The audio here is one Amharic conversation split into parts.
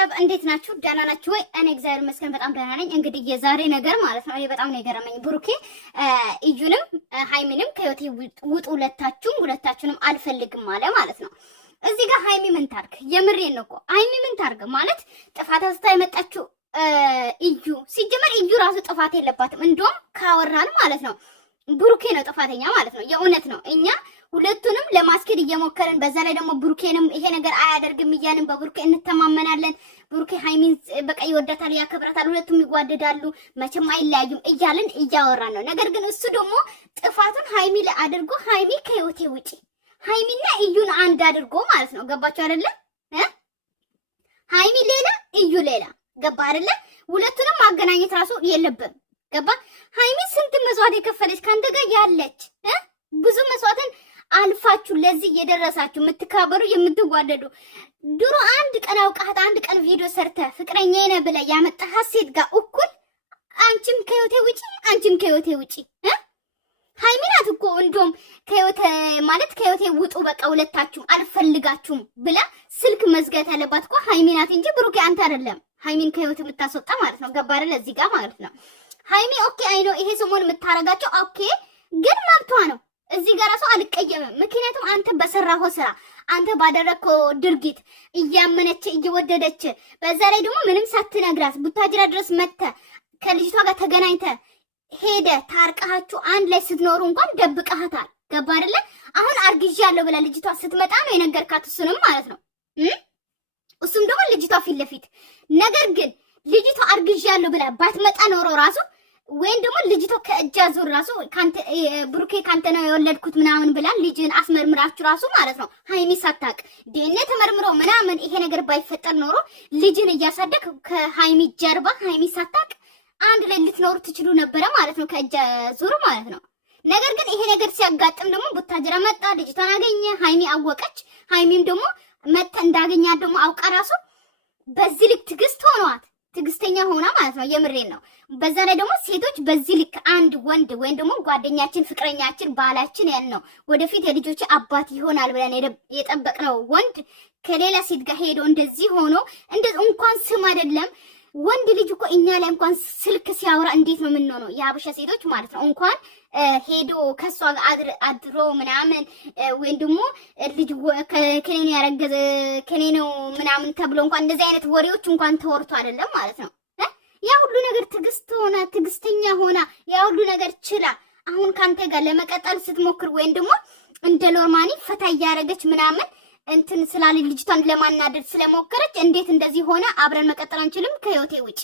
ቤተሰብ እንዴት ናችሁ? ደህና ናችሁ ወይ? እኔ እግዚአብሔር ይመስገን በጣም ደህና ነኝ። እንግዲህ የዛሬ ነገር ማለት ነው በጣም ነው የገረመኝ። ብሩኬ እዩንም ሃይሚንም ከህይወቴ ውጡ፣ ሁለታችሁንም አልፈልግም ማለት ነው። እዚህ ጋር ሃይሚ ምን ታርግ? የምሬን ነው እኮ ሃይሚ ምን ታርግ ማለት ጥፋት አስታ የመጣችው እዩ ሲጀመር እዩ ራሱ ጥፋት የለባትም። እንደውም ካወራን ማለት ነው ብሩኬ ነው ጥፋተኛ ማለት ነው። የእውነት ነው እኛ ሁለቱንም ለማስኬድ እየሞከርን በዛ ላይ ደግሞ ብሩኬንም ይሄ ነገር አያደርግም እያልን በብሩኬ እንተማመናለን። ብሩኬ ሃይሚን በቃ ይወዳታል፣ ያከብራታል፣ ሁለቱም ይጓደዳሉ፣ መቼም አይለያዩም እያልን እያወራን ነው። ነገር ግን እሱ ደግሞ ጥፋቱን ሃይሚ ላይ አድርጎ ሃይሚ ከህይወቴ ውጪ ሃይሚና እዩን አንድ አድርጎ ማለት ነው። ገባችሁ አይደለ? ሃይሚ ሌላ እዩ ሌላ ገባ አይደለ? ሁለቱንም ማገናኘት ራሱ የለብም። ገባ? ሃይሚ ስንት መስዋዕት የከፈለች ካንተ ጋር ያለች ብዙ መስዋዕትን አልፋችሁ ለዚህ የደረሳችሁ የምትካበሩ የምትዋደዱ ድሮ አንድ ቀን አውቃት አንድ ቀን ቪዲዮ ሰርተ ፍቅረኛዬ ነህ ብለህ ያመጣሃት ሴት ጋር እኩል አንቺም ከህይወቴ ውጪ ሃይሚ ናት እኮ እንደውም ከህይወቴ ማለት ከህይወቴ ውጡ በቃ ሁለታችሁም አልፈልጋችሁም ብላ ስልክ መዝጋት ያለባት እኮ ሃይሚ ናት እንጂ ብሩኬ አንተ አይደለም ሃይሚን ከህይወት የምታስወጣ ማለት ነው። ገባ አይደል? እዚህ ጋር ማለት ነው ሃይሚ ኦኬ አይ ነው ይሄ ሰሞን የምታረጋቸው ኦኬ፣ ግን መብቷ ነው። እዚህ ጋር ራሱ አልቀየምም። ምክንያቱም አንተ በሰራኸው ስራ አንተ ባደረግከው ድርጊት እያመነች እየወደደች በዛ ላይ ደግሞ ምንም ሳትነግራት ቡታጅራ ድረስ መጥተ ከልጅቷ ጋር ተገናኝተ ሄደ ታርቃችሁ አንድ ላይ ስትኖሩ እንኳን ደብቀሃታል። ገባ አይደለ? አሁን አርግዣለሁ ብላ ልጅቷ ስትመጣ ነው የነገርካት እሱንም ማለት ነው። እሱም ደግሞ ልጅቷ ፊት ለፊት ነገር ግን ልጅቷ አርግዣለሁ ብላ ባትመጣ ኖሮ ራሱ ወይም ደግሞ ልጅቷ ከእጃ ዙር ራሱ ካንተ ብሩኬ ካንተ ነው የወለድኩት ምናምን ብላ ልጅን አስመርምራችሁ ራሱ ማለት ነው ሃይሚ ሳታቅ ዲኤንኤ ተመርምሮ ምናምን ይሄ ነገር ባይፈጠር ኖሮ ልጅን እያሳደግ ከሃይሚ ጀርባ ሃይሚ ሳታቅ አንድ ላይ ልትኖሩ ትችሉ ነበረ ማለት ነው፣ ከእጃ ዙር ማለት ነው። ነገር ግን ይሄ ነገር ሲያጋጥም ደግሞ ቡታጅራ መጣ፣ ልጅቷን አገኘ፣ ሃይሚ አወቀች። ሃይሚም ደግሞ መጣ እንዳገኛ ደግሞ አውቃ ራሱ በዚህ ልክ ትግስት ሆኗት ትግስተኛ ሆና ማለት ነው። የምሬን ነው። በዛ ላይ ደግሞ ሴቶች በዚህ ልክ አንድ ወንድ ወይም ደግሞ ጓደኛችን፣ ፍቅረኛችን፣ ባላችን ያልነው ወደፊት የልጆች አባት ይሆናል ብለን የጠበቅነው ወንድ ከሌላ ሴት ጋር ሄዶ እንደዚህ ሆኖ እንኳን ስም አይደለም ወንድ ልጅ እኮ እኛ ላይ እንኳን ስልክ ሲያወራ እንዴት ነው የምንሆነው? የሀበሻ ሴቶች ማለት ነው እንኳን ሄዶ ከሷ ጋር አድሮ ምናምን ወይም ደግሞ ልጅ ከኔ ያረገዘ ከኔ ነው ምናምን ተብሎ እንኳን እንደዚህ አይነት ወሬዎች እንኳን ተወርቶ አይደለም ማለት ነው። ያ ሁሉ ነገር ትግስተኛ ሆና ያ ሁሉ ነገር ችላ አሁን ካንተ ጋር ለመቀጠል ስትሞክር ወይም ደግሞ እንደ ኖርማኒ ፈታ እያረገች ምናምን እንትን ስላለ ልጅቷን ለማናደድ ስለሞከረች እንዴት እንደዚህ ሆነ አብረን መቀጠል አንችልም ከህይወቴ ውጭ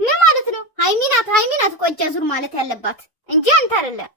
ምን ማለት ነው? ሃይሚ ናት እኮ እጃ ዙር ማለት ያለባት እንጂ አንተ አይደለም።